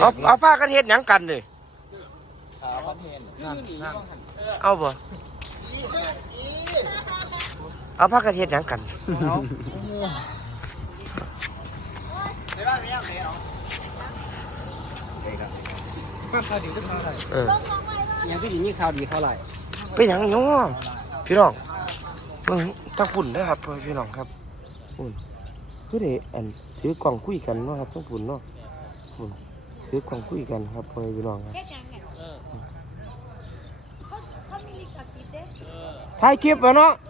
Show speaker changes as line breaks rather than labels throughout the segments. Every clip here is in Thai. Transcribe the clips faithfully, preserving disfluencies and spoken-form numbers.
เอาเอาผ้ากันเฮ็ดหยังกันเลย
เอาผ้าเทน
เอาบ่เอาผ้ากันเฮ็ดหยังกัน
ข้าวดีก็ข้าวอะไร
เออ
ยังพี่ดีนี่ข้าวดีข้าวไร
เป็นหยังเนาะพี่น้องเบิ่งทั้งปุ่นนะครับพี่น้องครับปุ่นคือได้อันถือกล่องคุยกันเนาะครับทั้งปุ่นเนาะปุ่นถือกล่องคุยกันครับพี่น้องครับถ่ายคลิปแล้วเนาะ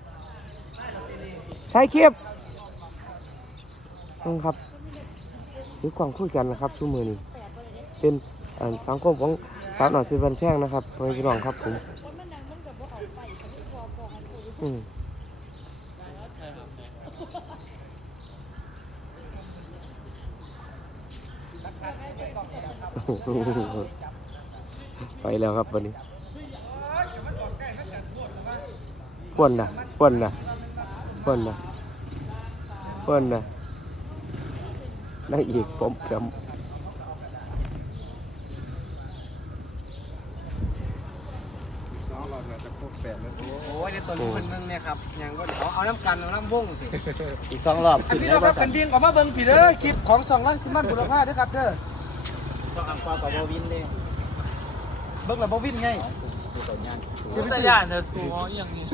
ถ่ายคลิปนี่ครับถือกล่องคุยกันนะครับชั่วโมงนี้เป็นสังคมของสาวหน่อยคือบันแท่งนะครับพี่น้องครับผมอืมไปแล้วครับวันนี้ป่วนนะป่วนนะป่วนนะป่วนนะนั่งอีกผมจำ
โอ้ยในตัวนี้มันมึงเนี่ยครับยังก็เอาเอาน้ำกันเอาน้ำวงสิ
อีกสองรอบ
พี่น้องครับกันบินออกมาเบิ่งผีเด้อคลิปของสองล้านสิมันบุรพาเด้อครับเด้อต้องอังกอร์กับโบวินเด้เบิ่งแล้วโบวินไงชื่อสัญญาณเธอสูงอย่างนี้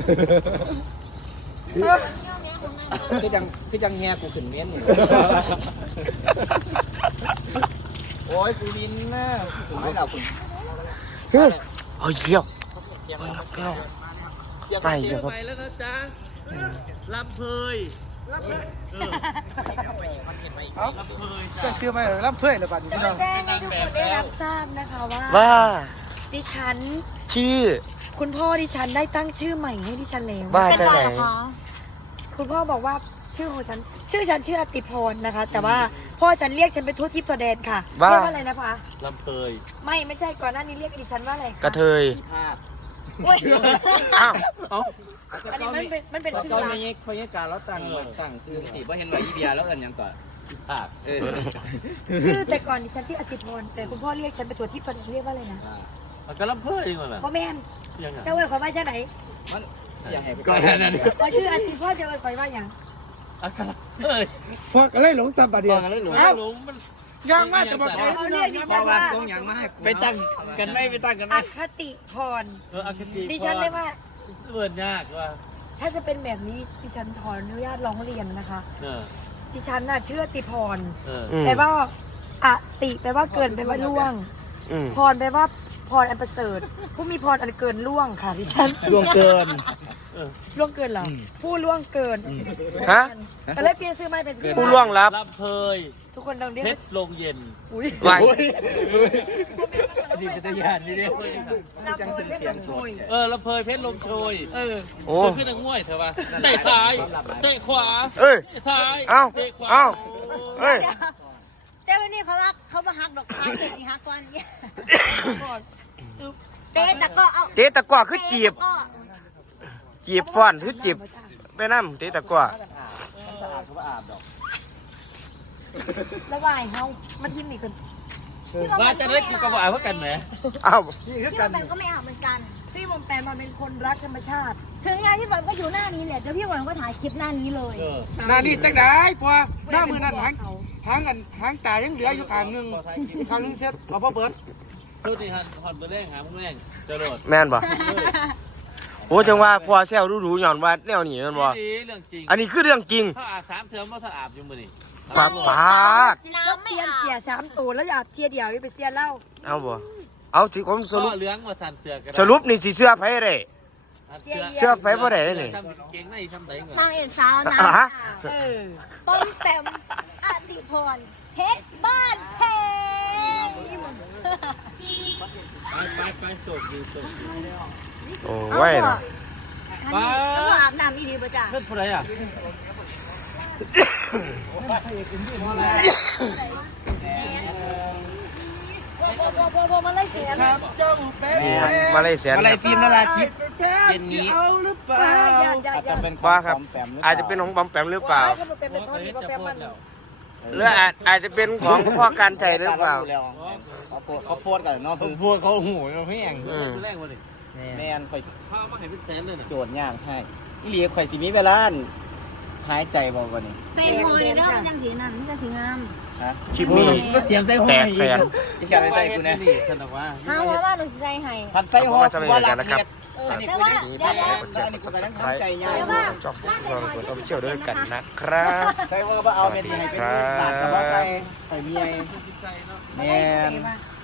พี่จังพี่จังแฮกูขึ้นเม้นนี่โอ้ยกูวินนะไม่เราคุณ
เฮ้ยเฮ้ยเยี่ยมเปรี้ยวไปเยอะครับ
ไปแล้วนะจ๊ะลำเพยลำเพยลำเพย
จะซื้อไหมลำเพยหรือเปล่าพี่น้อง
แจ้งให้ทุกคนได้รับทราบนะคะว่า
ว่า
ดิฉัน
ชื่อ
คุณพ่อดิฉันได้ตั้งชื่อใหม่ให้ดิฉันแล้ว
ว่าจะไหน
คุณพ่อบอกว่าชื่อของฉันชื่อฉันชื่ออติพรนะคะ แต่ว่าพ่อฉันเรียกฉันเป็นทั่วทิพย์ตัวแดนค่ะเรียกว่าอะไรนะพ่อ
ลำเพย
ไม่ไม่ใช่ก่อนหน้านี้เรียกดิฉันว่าอะไร
กระเทย
อุ้ย
อ้าว
อันนี้มันเป็นมันเป็นชื่อ
ก็
ร้า
ไม่
น
เงี้ยเขาเงี้ยการแล้วตั้งตั้งซื้อสิว่าเห็นว่าอีเดียแล้วเอิญยังก่อน
ภาค
เออ
ชื่อแต่ก่อนดิฉันชื่ออติพรแต่คุณพ่อเรียกฉันเป็นตัวทิพย์ตัวแดนเรียกว่าอะไรนะ
มันก็ลำเพยมันแหละ
พ่อแม่น
ยังไง
เจ้าเอ๋ยขอยว่าจะไหน
มันยังไงก่อนนั้น
ขอชื่ออติพรเจ้าเอ๋ยขอยว่าอย่าง
เฮ้ย
พอกันเลยหลงสับบัดเดียว
ฟังอะไรหลงหลงมัน
ยังมาจะบอก
เขาเรียกดิฉันว่า
ต้องยังมาให้ไปตั้งกันไม่ไปตั้งกันไหม
อคติพร
เอออาคติ
ดิฉันเรียกว่า
เวิร์นยากว่า
ถ้าจะเป็นแบบนี้ดิฉันขออนุญาตร้องเรียนนะคะ
เออ
ดิฉันน่ะชื่อติพร
เออ
แปลว่าอติแปลว่าเกินแปลว่าล่วง
อืม
พรแปลว่าพรอันประเสริฐผู้มีพรอันเกินล่วงค่ะดิฉัน
ล่วงเกิน
ล่วงเกินเหรอผู้ล่วงเกิน
ฮะ
ก็เลยเปลี่ยนชื่อใหม่เป็นพี่
ผู้ล่วงลับ
ลำเพย
ทุกคนต้องเรียก
เพชรลงเย็น
อุ้ย
ไว้
ดีเป็นตัวอย่างนี่เด้
น้ำเพชรเป็นชุย
เออลำเพยเพชรลมโชยเออ
โอ้
ขึ้นทางง่วยเถอะวะเตะซ้ายเตะขวา
เอ้ย
เตะซ้าย
เอ้า
เตะขวา
เอ้าเอ้ย
แต่วันนี้เขาว่าเขามาหักดอกไม้เตะนี่หักก่อนเนี่ยเตะแต่ก็เอา
เตะตะกร้อคือจีบ
ก็
จีบฟ้อนคือจีบไปน้ำเตะตะกร้อ
สะอาดก็อาบดอก
แล้ววายเฮามันทิมนี่กัน
ว่าจะได้กูกระบอกว่ากันไหม
อ้าว
นี่คือ
พี่
กั
วัน นเป็นก็ไม่อาบเหมือนกัน
พี่มอมแปมมันเป็นคนรักธรรมชาติ
ถึงไงพี่วันก็อยู่หน้านี้แหละแต่พี่วันก็ถ่ายคลิปหน้านี้เลย
เออ
หน้านี่จังได้พอหน้ามือนั่นหางหางกันหางตายังเหลืออยู่ข้างนึงข้างนึงเสร็จเอาพ่อเบิร์ด
ชุดนี้ฮันฮอนเบอร์แรงหามึงแรงจะโดด
แม่นบ่โอ้จังว่าพอแซวรู้ๆหย่อนว่าแนวนี้แม่นบ่
นี่เรื่องจริง
อันนี้คือเรื่องจริง
ถ้าอาบสามเทอมว่าถ้าอาบอยู่มือนี่
ปากปาด
น้ำไม่
เทียน
อา
เสีย
บ
สามตัวแล้วอยากเทียเดียวนี่ไปเสียเหล้า
เอาบ่เอาสิผมส
ก็
รุป
เลี้ยงมาสั่นเสือกัน
สรุปนี่สิเชื่อไผได้
เสือ
เชื่อไผบ่ได้นี่
ทำเก่งในทำไหนเงิน
นางเอกสาวน้
อ่ะฮะ
เออ
ำต้นเต็มอติพรเพชรบ้านเพง
ไปไปไปโศกอยู่โศกอยู่
โอ้ไว้นะ
แล้วก็อาบน้ำอีดีประจ้ะ
เพื่อนผู้ใดอ่ะ
พอพอพอพอมาไล่เสียง
ครับเจ้าเป็น
นี่ครับมาเลยแสน
อะไร
ครับ
ฟิล์มนาราทิพย์เย็นนี้เอาหรือเปล่า
อย่าอย่าอย่า
ว่าครับ อาจจะเป็นของบอมแปมหรือเปล่า
เขาเป็นเป็นทอดนี่ก็แปมมัน
เอ
หรืออาจอาจจะเป็นของพ่อการใจหรือเปล่า
เขาโพสเขาโพสกันเนาะ
ผมพูดเขาหูเขาเพี้ยง
อืม
แรกวะดิ
แม่นข่อย
ข้าวมาให้เป็นแสนเลยนะ
โจทย์ยากให้อีหลีข่อยสิมีเวลาหายใจบ่วันนี้
ใส่หอยแล้วมันจังสีนั่นมันจะสีงาม
ฮะ
คลิปนี้
ก็เสียงใจ
แตกแสน
ที่แกไม่ใส่กูนะ
สนุกว่า
ห้าว่าว่าหนูใส่ให้
พันใส่หอ
เอาไว้สำหรับรายการนะครับ
แต่ว่าเดี๋ยว
กดแชร์กด subscribe จอบฟังกดต้องเชี่ยวด้วยกันนะครับ
ใส่ว่าเอาเม็ดให้เป็นหลานกับว่าใส่ใส่เมียแม่น